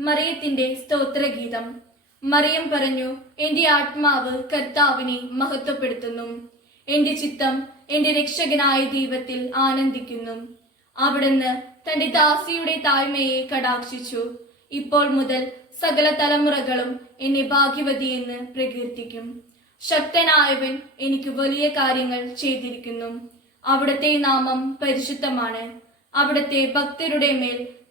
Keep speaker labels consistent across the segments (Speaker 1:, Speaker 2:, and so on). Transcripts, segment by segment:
Speaker 1: മറിയത്തിന്റെ സ്തോത്രഗീതം. മറിയം പറഞ്ഞു എന്റെ ആത്മാവ് കർത്താവിനെ മഹത്വപ്പെടുത്തുന്നു. എന്റെ ചിത്തം എന്റെ രക്ഷകനായ ദൈവത്തിൽ ആനന്ദിക്കുന്നു. അവിടുന്ന് തന്റെ ദാസിയുടെ താഴ്മയെ കടാക്ഷിച്ചു. ഇപ്പോൾ മുതൽ സകല തലമുറകളും എന്നെ ഭാഗ്യവതിയെന്ന് പ്രകീർത്തിക്കും. ശക്തനായവൻ എനിക്ക് വലിയ കാര്യങ്ങൾ ചെയ്തിരിക്കുന്നു. അവിടത്തെ നാമം പരിശുദ്ധമാണ്. അവിടത്തെ ഭക്തരുടെ മേൽ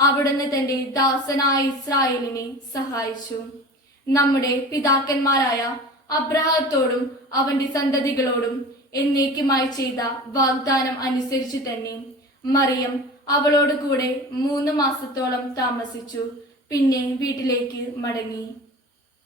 Speaker 1: അവിടുന്ന് തന്റെ ദാസനായ ഇസ്രായേലിനെ സഹായിച്ചു. നമ്മുടെ പിതാക്കന്മാരായ അബ്രഹത്തോടും അവന്റെ സന്തതികളോടും എന്നേക്കുമായി ചെയ്ത വാഗ്ദാനം അനുസരിച്ച് തന്നെ മറിയം അവളോട് കൂടെ മൂന്ന് മാസത്തോളം താമസിച്ചു. പിന്നെ വീട്ടിലേക്ക് മടങ്ങി.